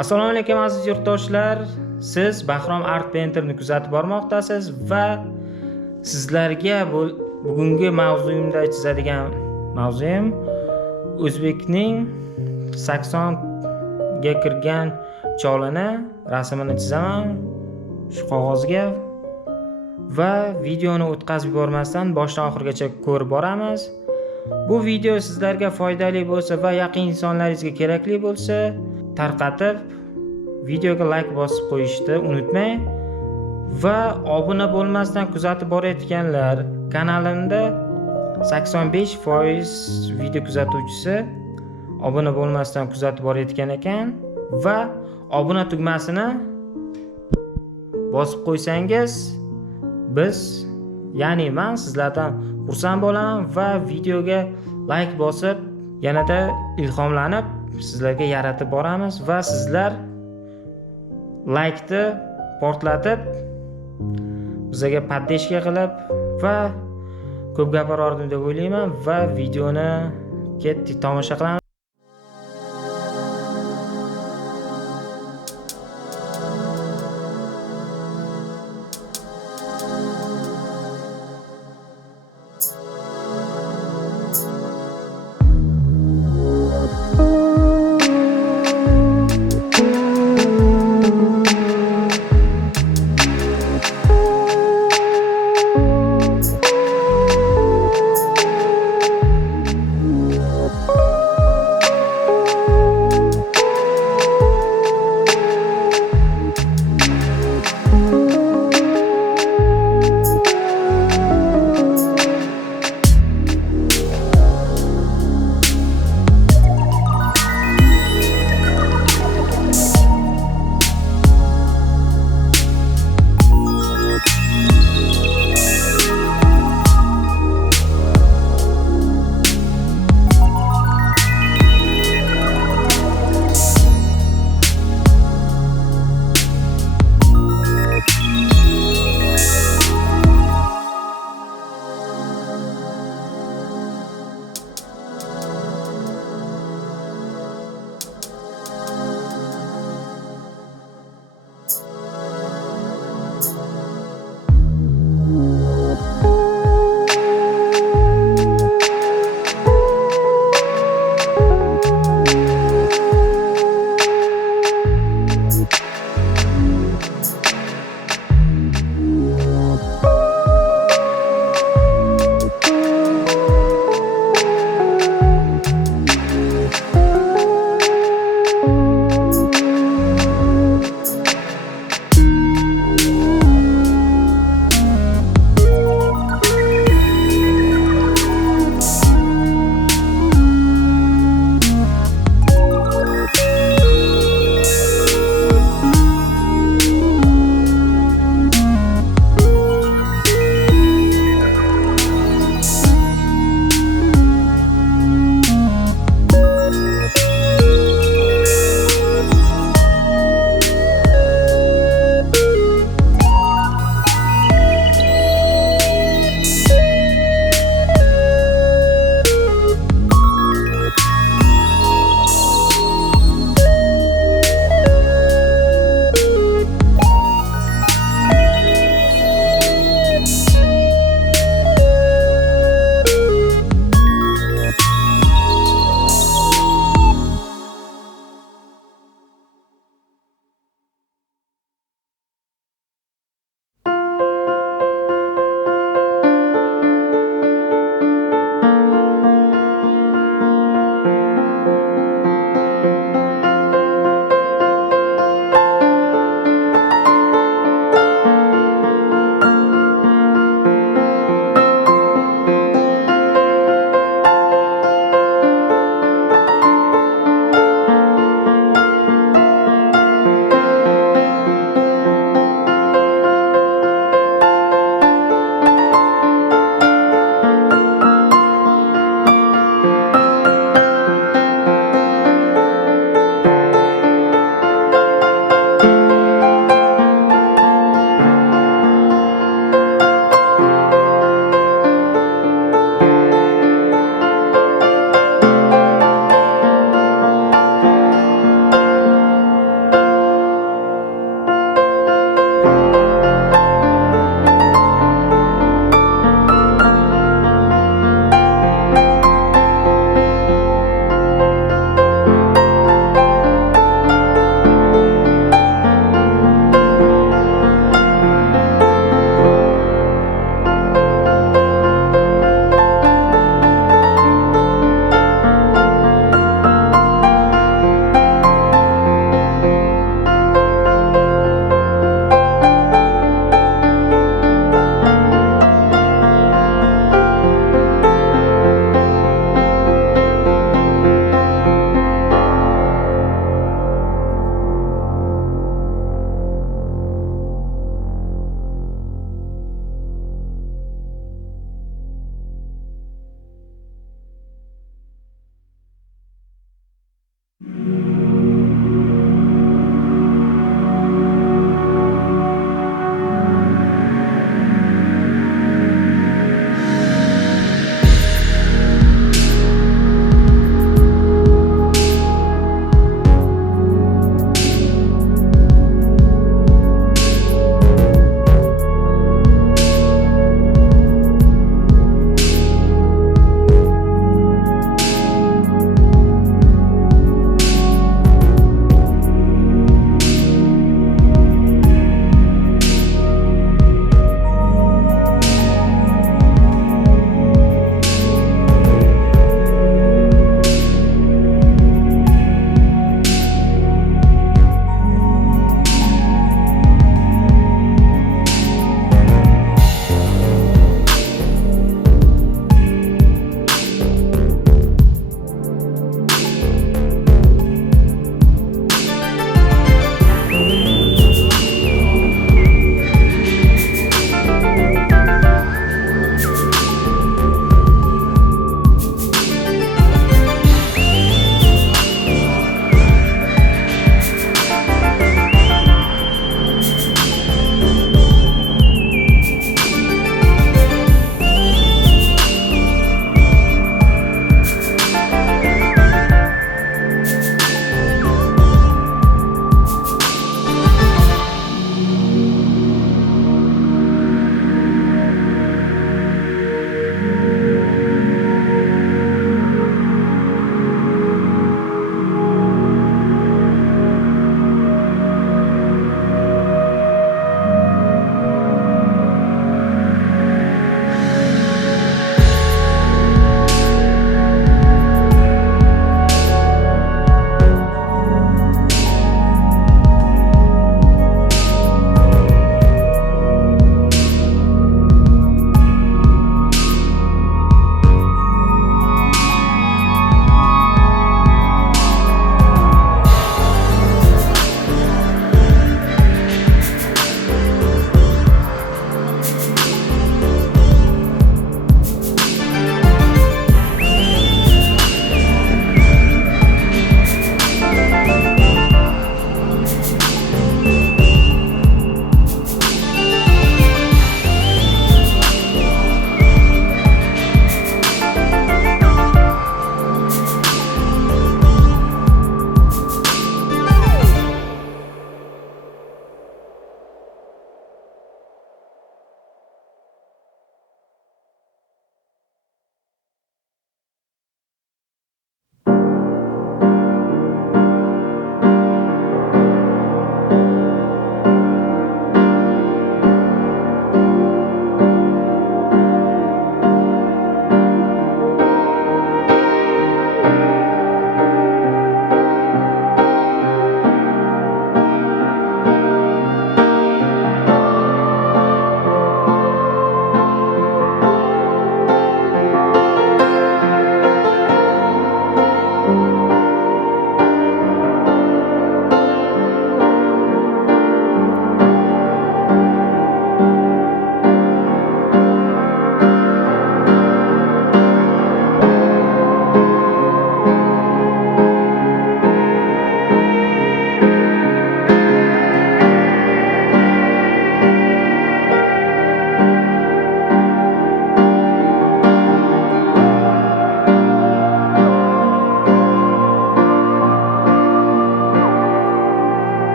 Assalomu alaykum aziz yurtdoshlar. Siz BAHROM Art Painterni kuzatib bormoqdasiz va sizlarga bugungi mavzuyimda chizadigan mavzuyim Uzbekning 80 ga kirgan cholini rasmini chizaman shu qog'ozga va videoni o'tkazib yubormasdan boshdan oxirigacha ko'rib boramiz. Bu video sizlarga foydali bo'lsa va yaqin insonlaringizga kerakli bo'lsa, tarqatib videoga like bosib qo'yishni unutmang va obuna bo'lmasdan kuzatib borayotganlar, kanalimda 85% video kuzatuvchisi obuna bo'lmasdan kuzatib borayotgan ekan va obuna tugmasini bosib qo'ysangiz ya'ni men sizlardan xursand bo'laman va videoga like bosib yanada ilhomlanib sizlarga yaratib boramiz va sizlar laykni portlatib bizga подписчиков qilib va ko'p gapirardim deb o'ylayman va videoni ketdik tomosha qilamiz.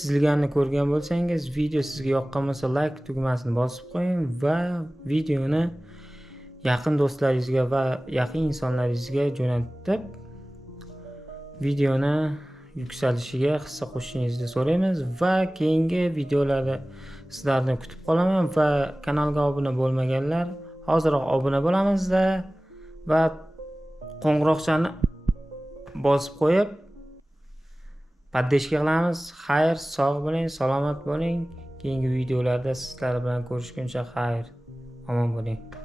chizilganini ko'rgan bo'lsangiz, video sizga yoqqan bo'lsa like tugmasini bosib qo'ying va videoni yaqin do'stlaringizga va yaqin insonlaringizga jo'natib, videoni yuksalishiga hissa qo'shishingizni so'raymiz va keyingi videolarda sizlarni kutib qolaman va kanalga obuna bo'lmaganlar hozirroq obuna bo'lamizda va qo'ng'iroqchani bosib qo'yib поддержка qilamiz. Xayr, sog' bo'ling, salomat bo'ling. Keyingi videolarda sizlar bilan ko'rishguncha xayr, omon bo'ling.